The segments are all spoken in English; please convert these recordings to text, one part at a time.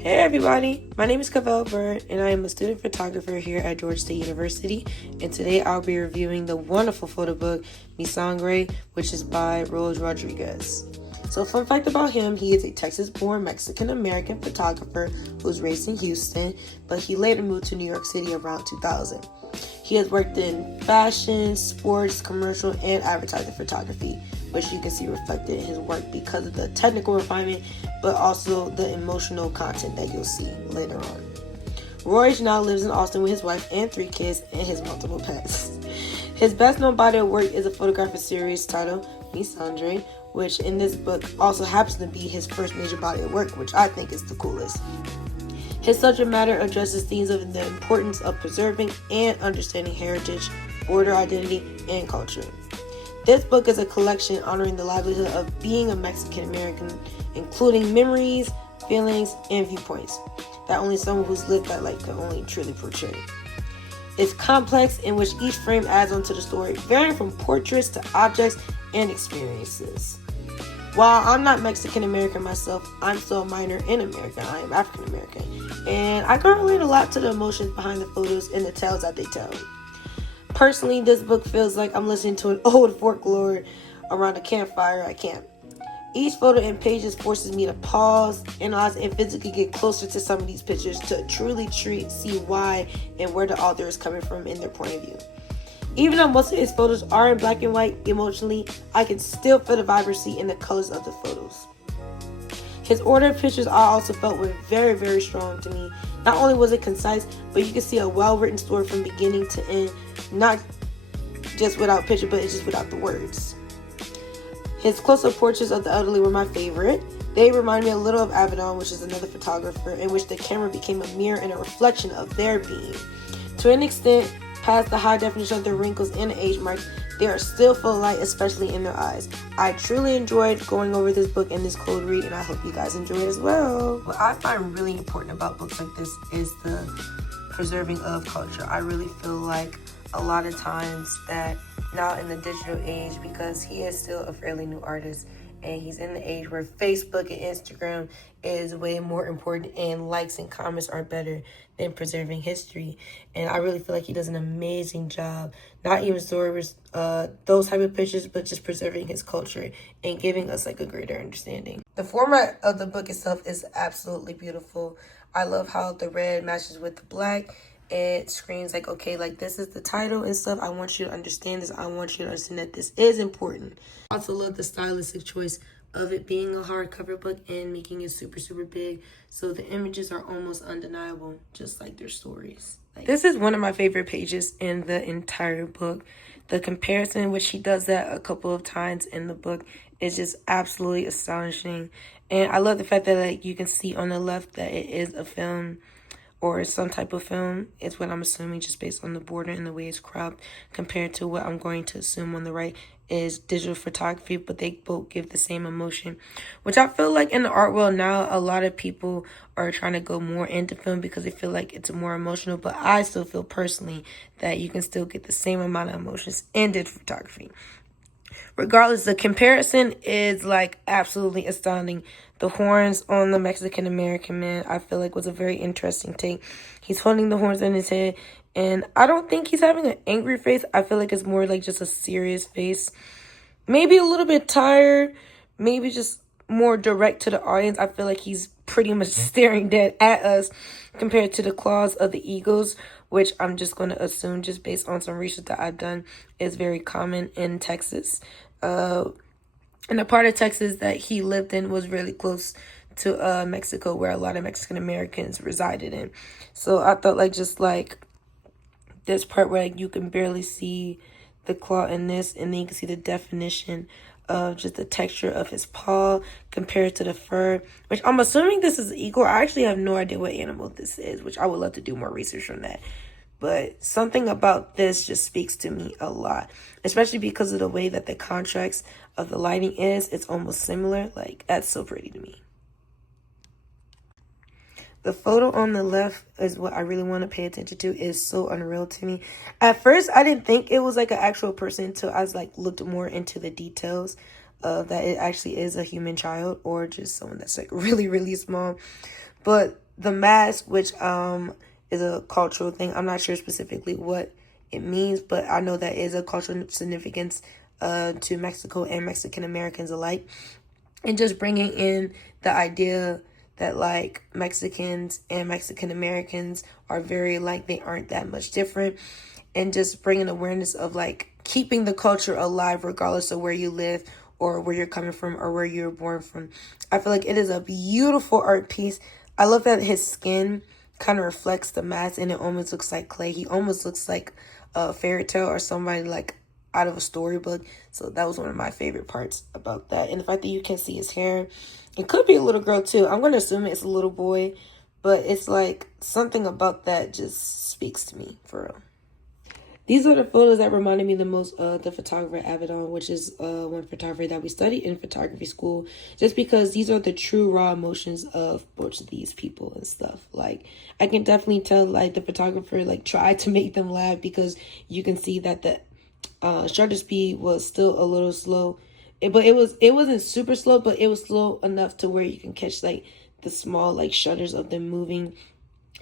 Hey everybody, my name is Cavell Bird and I am a student photographer here at Georgia State University, and today I'll be reviewing the wonderful photo book Mi Sangre, which is by Roj Rodriguez. So fun fact about him, he is a Texas-born Mexican-American photographer who was raised in Houston, but he later moved to New York City around 2000. He has worked in fashion, sports, commercial, and advertising photography, which you can see reflected in his work because of the technical refinement, but also the emotional content that you'll see later on. Roy now lives in Austin with his wife and 3 kids and his multiple pets. His best known body of work is a photographic series titled Mi Sangre, which in this book also happens to be his first major body of work, which I think is the coolest. His subject matter addresses themes of the importance of preserving and understanding heritage, border identity, and culture. This book is a collection honoring the livelihood of being a Mexican American, including memories, feelings, and viewpoints that only someone who's lived that life can only truly portray. It's complex, in which each frame adds onto the story, varying from portraits to objects and experiences. While I'm not Mexican American myself, I'm still a minor in America. I am African American, and I can relate a lot to the emotions behind the photos and the tales that they tell. Personally, this book feels like I'm listening to an old folklore around a campfire at camp. Each photo and pages forces me to pause, analyze, and physically get closer to some of these pictures to truly see why and where the author is coming from in their point of view. Even though most of his photos are in black and white, emotionally, I can still feel the vibrancy in the colors of the photos. His order of pictures I also felt were very, very strong to me. Not only was it concise, but you can see a well-written story from beginning to end, not just without picture, but it's just without the words. His close-up portraits of the elderly were my favorite. They remind me a little of Avedon, which is another photographer, in which the camera became a mirror and a reflection of their being. To an extent, past the high definition of their wrinkles and the age marks, they are still full of light, especially in their eyes. I truly enjoyed going over this book and this cold read, and I hope you guys enjoy it as well. What I find really important about books like this is the preserving of culture. I really feel like a lot of times that now in the digital age, because he is still a fairly new artist, and he's in the age where Facebook and Instagram is way more important and likes and comments are better than preserving history. And I really feel like he does an amazing job, not even storing those type of pictures, but just preserving his culture and giving us like a greater understanding. The format of the book itself is absolutely beautiful. I love how the red matches with the black. It screams like, okay, like this is the title and stuff. I want you to understand this. I want you to understand that this is important. I also love the stylistic choice of it being a hardcover book and making it super, super big. So the images are almost undeniable, just like their stories. This is one of my favorite pages in the entire book. The comparison, which he does that a couple of times in the book, is just absolutely astonishing. And I love the fact that like you can see on the left that it is a film or some type of film. It's what I'm assuming just based on the border and the way it's cropped, compared to what I'm going to assume on the right is digital photography, but they both give the same emotion, which I feel like in the art world now, a lot of people are trying to go more into film because they feel like it's more emotional, but I still feel personally that you can still get the same amount of emotions in digital photography. Regardless, the comparison is like absolutely astounding. The horns on the Mexican American man, I feel like was a very interesting take. He's holding the horns in his head, and I don't think he's having an angry face. I feel like it's more like just a serious face. Maybe a little bit tired, maybe just more direct to the audience. I feel like he's pretty much staring dead at us compared to the claws of the eagles, which I'm just going to assume, just based on some research that I've done, is very common in Texas. And the part of Texas that he lived in was really close to Mexico, where a lot of Mexican Americans resided in. So I thought like just like this part where like you can barely see the claw in this, and then you can see the definition of just the texture of his paw compared to the fur, which I'm assuming this is eagle. I actually have no idea what animal this is, which I would love to do more research on that. But something about this just speaks to me a lot, especially because of the way that the contrast of the lighting is. It's almost similar. Like, that's so pretty to me. The photo on the left is what I really want to pay attention to. It's so unreal to me. At first, I didn't think it was like an actual person until I was like looked more into the details of that it actually is a human child or just someone that's like really, really small. But the mask, which is a cultural thing. I'm not sure specifically what it means, but I know that is a cultural significance to Mexico and Mexican Americans alike. And just bringing in the idea that like Mexicans and Mexican Americans are very like, they aren't that much different, and just bringing awareness of like keeping the culture alive regardless of where you live or where you're coming from or where you were born from. I feel like it is a beautiful art piece. I love that his skin kind of reflects the mask and it almost looks like clay. He almost looks like a fairy tale or somebody like out of a storybook. So that was one of my favorite parts about that. And the fact that you can see his hair. It could be a little girl too. I'm going to assume it's a little boy, but it's like something about that just speaks to me for real. These are the photos that reminded me the most of the photographer Avedon, which is one photographer that we studied in photography school, just because these are the true raw emotions of both of these people and stuff. Like, I can definitely tell like the photographer like tried to make them laugh, because you can see that the shutter speed was still a little slow. But it wasn't super slow, but it was slow enough to where you can catch like the small like shutters of them moving.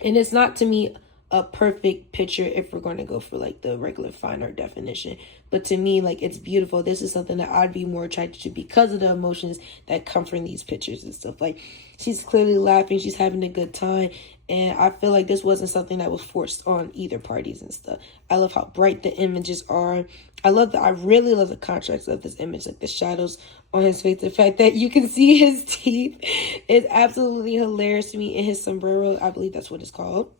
And it's not, to me, a perfect picture if we're going to go for like the regular fine art definition, but to me, like, it's beautiful. This is something that I'd be more attracted to because of the emotions that come from these pictures and stuff. Like, she's clearly laughing, she's having a good time, and I feel like this wasn't something that was forced on either parties and stuff. I love how bright the images are. I really love the contrast of this image, like the shadows on his face. The fact that you can see his teeth is absolutely hilarious to me. And his sombrero, I believe that's what it's called.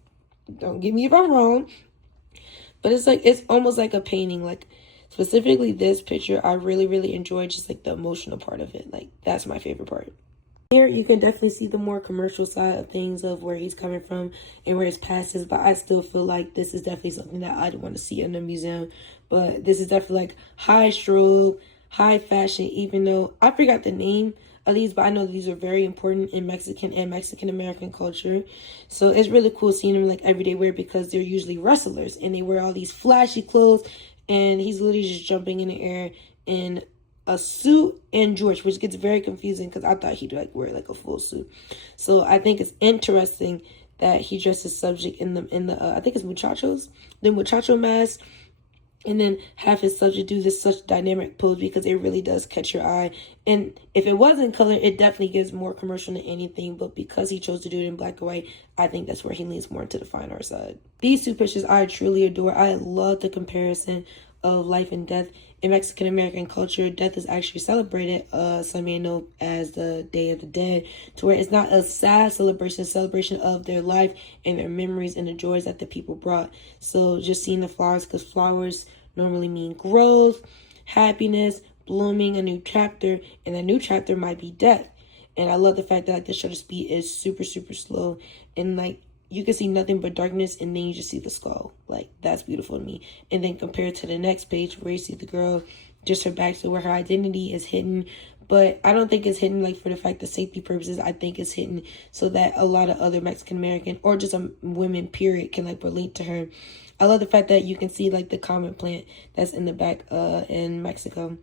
Don't get me if I'm wrong. But it's like, it's almost like a painting. Like, specifically this picture, I really, really enjoyed just like the emotional part of it. Like, that's my favorite part. Here, you can definitely see the more commercial side of things, of where he's coming from and where his past is. But I still feel like this is definitely something that I'd want to see in a museum. But this is definitely like high strobe, high fashion, even though I forgot the name of these, but I know these are very important in Mexican and Mexican American culture. So it's really cool seeing them like everyday wear, because they're usually wrestlers and they wear all these flashy clothes, and he's literally just jumping in the air in a suit and jorts, which gets very confusing because I thought he'd like wear like a full suit. So I think it's interesting that he dressed his subject in the I think it's the muchacho mask, and then have his subject do this such dynamic pose, because it really does catch your eye. And if it was in color, it definitely gives more commercial than anything, but because he chose to do it in black and white, I think that's where he leans more into the fine art side. These two pictures I truly adore. I love the comparison of life and death. In Mexican American culture, death is actually celebrated, some may know, as the Day of the Dead, to where it's not a sad celebration, it's a celebration of their life and their memories and the joys that the people brought. So just seeing the flowers, because flowers normally mean growth, happiness, blooming, a new chapter, and that new chapter might be death. And I love the fact that like the shutter speed is super, super slow, and like you can see nothing but darkness, and then you just see the skull. Like, that's beautiful to me. And then compared to the next page where you see the girl, just her back, so where her identity is hidden. But I don't think it's hidden like for the fact of safety purposes. I think it's hidden so that a lot of other Mexican American or just women period can like relate to her. I love the fact that you can see like the common plant that's in the back in Mexico,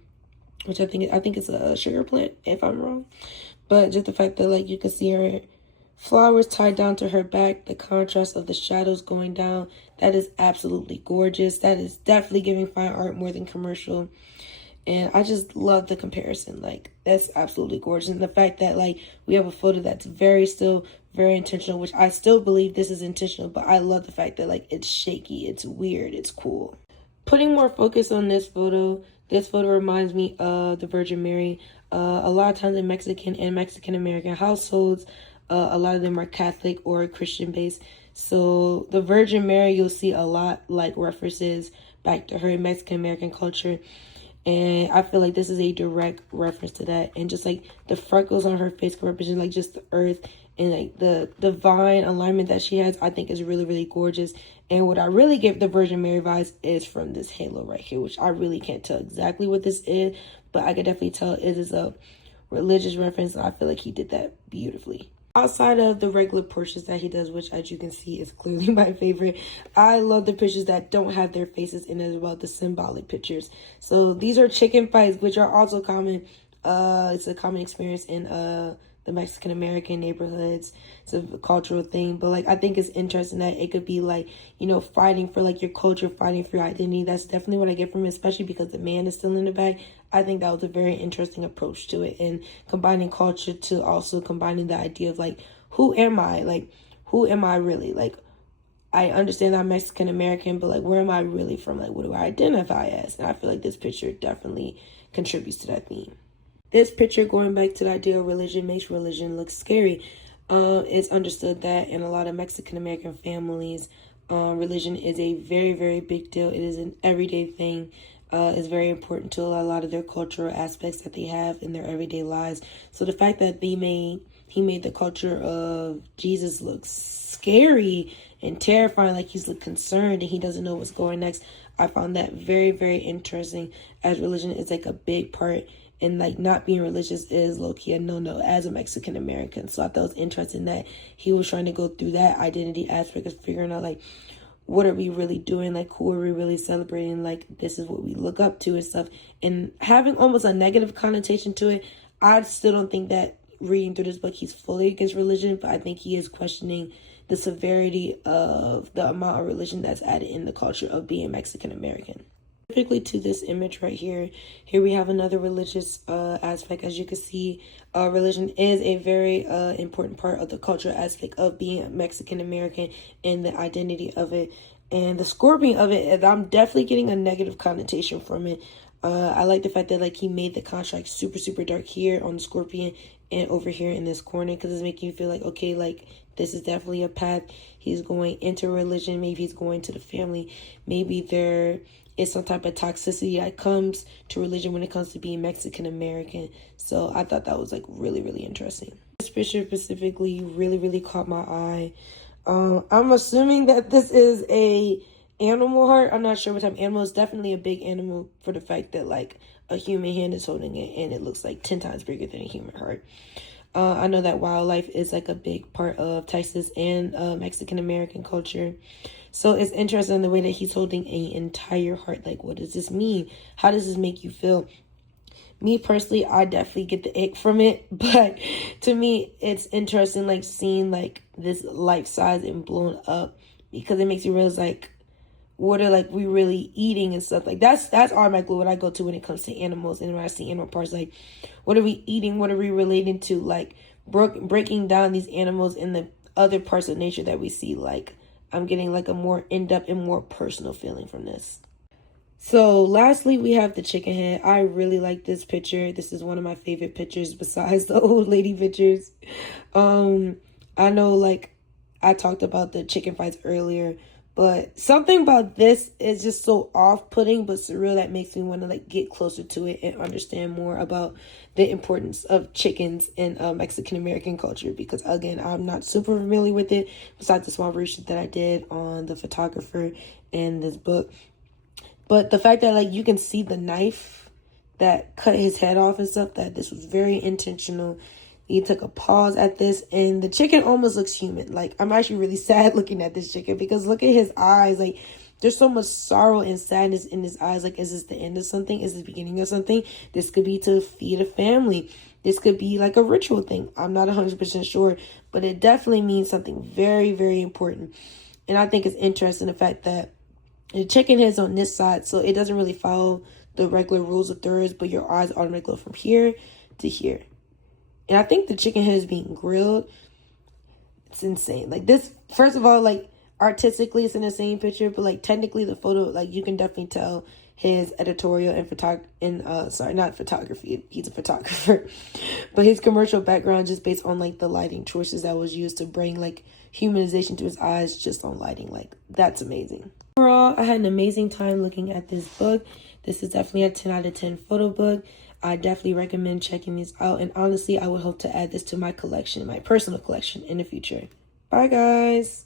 which I think it's a sugar plant, if I'm wrong. But just the fact that like you can see her flowers tied down to her back, the contrast of the shadows going down, that is absolutely gorgeous. That is definitely giving fine art more than commercial. And I just love the comparison. Like, that's absolutely gorgeous. And the fact that like we have a photo that's still very intentional, which I still believe this is intentional, but I love the fact that like it's shaky, it's weird, it's cool. Putting more focus on this photo reminds me of the Virgin Mary. A lot of times in Mexican and Mexican American households, a lot of them are Catholic or Christian based. So the Virgin Mary, you'll see a lot like references back to her in Mexican American culture. And I feel like this is a direct reference to that. And just like the freckles on her face can represent like just the earth, and like the divine alignment that she has, I think is really, really gorgeous. And what I really give the Virgin Mary vibes is from this halo right here, which I really can't tell exactly what this is, but I can definitely tell it is a religious reference. And I feel like he did that beautifully. Outside of the regular portraits that he does, which as you can see is clearly my favorite, I love the pictures that don't have their faces in as well, the symbolic pictures. So these are chicken fights, which are also common. It's a common experience in the Mexican American neighborhoods. It's a cultural thing, but like I think it's interesting that it could be like, you know, fighting for like your culture, fighting for your identity. That's definitely what I get from it, especially because the man is still in the back. I think that was a very interesting approach to it, and combining culture to also combining the idea of like, who am I? Like, who am I really? Like, I understand I'm Mexican American, but like, where am I really from? Like, what do I identify as? And I feel like this picture definitely contributes to that theme. This picture, going back to the idea of religion, makes religion look scary. It's understood that in a lot of Mexican American families, religion is a very, very big deal. It is an everyday thing. Is very important to a lot of their cultural aspects that they have in their everyday lives. So the fact that he made the culture of Jesus look scary and terrifying, like he's concerned and he doesn't know what's going next, I found that very, very interesting, as religion is like a big part, and like not being religious is low-key a no-no as a Mexican American. So I thought it was interesting that he was trying to go through that identity aspect of figuring out like, what are we really doing? Like, who are we really celebrating? Like, this is what we look up to and stuff. And having almost a negative connotation to it, I still don't think that reading through this book, he's fully against religion, but I think he is questioning the severity of the amount of religion that's added in the culture of being Mexican American. Specifically to this image right here, we have another religious aspect. As you can see, religion is a very important part of the cultural aspect of being Mexican American and the identity of it. And the scorpion of it, I'm definitely getting a negative connotation from it. I like the fact that like he made the contrast super, super dark here on the scorpion and over here in this corner, because it's making you feel like, okay, like this is definitely a path. He's going into religion. Maybe he's going to the family. Maybe there is some type of toxicity that comes to religion when it comes to being Mexican American. So I thought that was like really, really interesting. This picture specifically really, really caught my eye. I'm assuming that this is a animal heart. I'm not sure what type of animal. It's definitely a big animal for the fact that like a human hand is holding it and it looks like 10 times bigger than a human heart. I know that wildlife is like a big part of Texas and Mexican American culture. So it's interesting the way that he's holding an entire heart. Like, what does this mean? How does this make you feel? Me personally, I definitely get the ick from it. But to me, it's interesting like seeing like this life size and blown up, because it makes you realize like, what are like we really eating and stuff. Like that's automatically what I go to when it comes to animals. And when I see animal parts, like what are we eating? What are we relating to? Like breaking down these animals in the other parts of nature that we see. Like I'm getting like a more in-depth and more personal feeling from this. So lastly, we have the chicken head. I really like this picture. This is one of my favorite pictures besides the old lady pictures. I know like I talked about the chicken fights earlier, but something about this is just so off-putting but surreal that makes me want to like get closer to it and understand more about the importance of chickens in Mexican American culture, because again, I'm not super familiar with it besides the small research that I did on the photographer in this book. But the fact that like you can see the knife that cut his head off and stuff, that this was very intentional. He took a pause at this, and the chicken almost looks human. Like, I'm actually really sad looking at this chicken, because look at his eyes. Like, there's so much sorrow and sadness in his eyes. Like, is this the end of something? Is this the beginning of something? This could be to feed a family. This could be like a ritual thing. I'm not 100% sure, but it definitely means something very, very important. And I think it's interesting the fact that the chicken head's on this side, so it doesn't really follow the regular rules of thirds, but your eyes automatically go from here to here. And I think the chicken head is being grilled. It's insane. Like this, first of all, like artistically, it's in the same picture, but like technically the photo, like you can definitely tell his editorial and not photography. He's a photographer, but his commercial background just based on like the lighting choices that was used to bring like humanization to his eyes just on lighting. Like that's amazing. Overall, I had an amazing time looking at this book. This is definitely a 10 out of 10 photo book. I definitely recommend checking these out. And honestly, I would hope to add this to my collection, my personal collection in the future. Bye, guys.